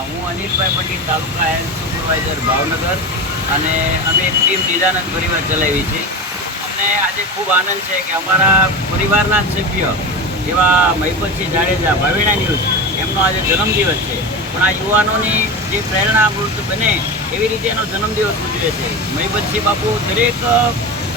હું અનિલભાઈ પટેલ, તાલુકા health supervisor Bhavnagar, અને અમે એક ટીમ નિદાનંદ પરિવાર ચલાવી છે. અમને આજે ખૂબ આનંદ છે કે અમારા પરિવારના જ સભ્ય એવા મહિપતસિંહ જાડેજા, ભાવિણા ન્યૂઝ, એમનો આજે જન્મદિવસ છે. પણ આ યુવાનોની જે પ્રેરણામૃત બને એવી રીતે એનો જન્મદિવસ ઉજવે છે. મહિપતસિંહ બાપુ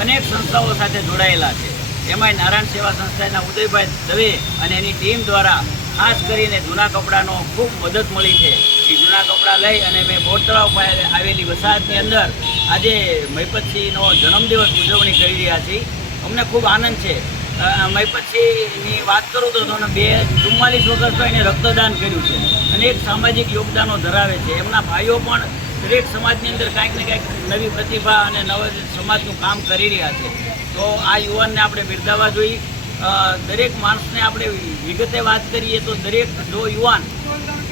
અનેક સંસ્થાઓ સાથે જોડાયેલા છે. એમાંય નારાયણ સેવા સંસ્થાના ઉદયભાઈ દવે અને એની ટીમ દ્વારા ખાસ કરીને જૂના કપડાનો ખૂબ મદદ મળી છે. એ જૂના કપડાં લઈ અને મેં બોરતળાવ પાસે આવેલી વસાહતની અંદર આજે મહિપતસિંહનો જન્મદિવસ ઉજવણી કરી રહ્યા છીએ. અમને ખૂબ આનંદ છે. મહિપતસિંહની વાત કરું તો 44 વખત તો એને રક્તદાન કર્યું છે અને એક સામાજિક યોગદાનો ધરાવે છે. એમના ભાઈઓ પણ દરેક સમાજની અંદર કાંઈક ને કાંઈક નવી પ્રતિભા અને નવ સમાજનું કામ કરી રહ્યા છે. તો આ યુવાનને આપણે બિરદાવવા જોઈએ. દરેક માણસને આપણે વિગતે વાત કરીએ તો દરેક જો યુવાન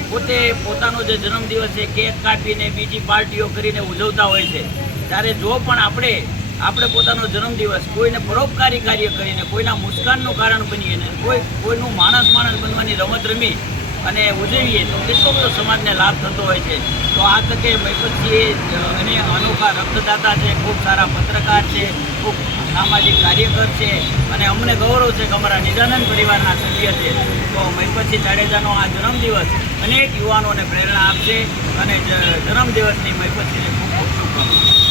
પોતે પોતાનો જે જન્મદિવસ છે કેક કાપીને બીજી પાર્ટીઓ કરીને ઉજવતા હોય છે, ત્યારે જો પણ આપણે પોતાનો જન્મદિવસ કોઈને પરોપકારી કાર્ય કરીને, કોઈના મુસ્કાનનું કારણ બનીએ, કોઈનું માણસ બનવાની રમત રમી અને ઉજવીએ તો કેટલો બધો સમાજને લાભ થતો હોય છે. તો આ તકે મહિપતસિંહ અને અનોખા રક્તદાતા છે, ખૂબ સારા પત્રકાર છે, ખૂબ સામાજિક કાર્યકર છે અને અમને ગૌરવ છે કે અમારા નિદાનંદ પરિવારના સભ્ય છે. તો મહિપતસિંહ જાડેજાનો આ જન્મદિવસ અનેક યુવાનોને પ્રેરણા આપશે અને જન્મદિવસની મહિપતસિંહને ખૂબ ખૂબ શુભકામનાઓ.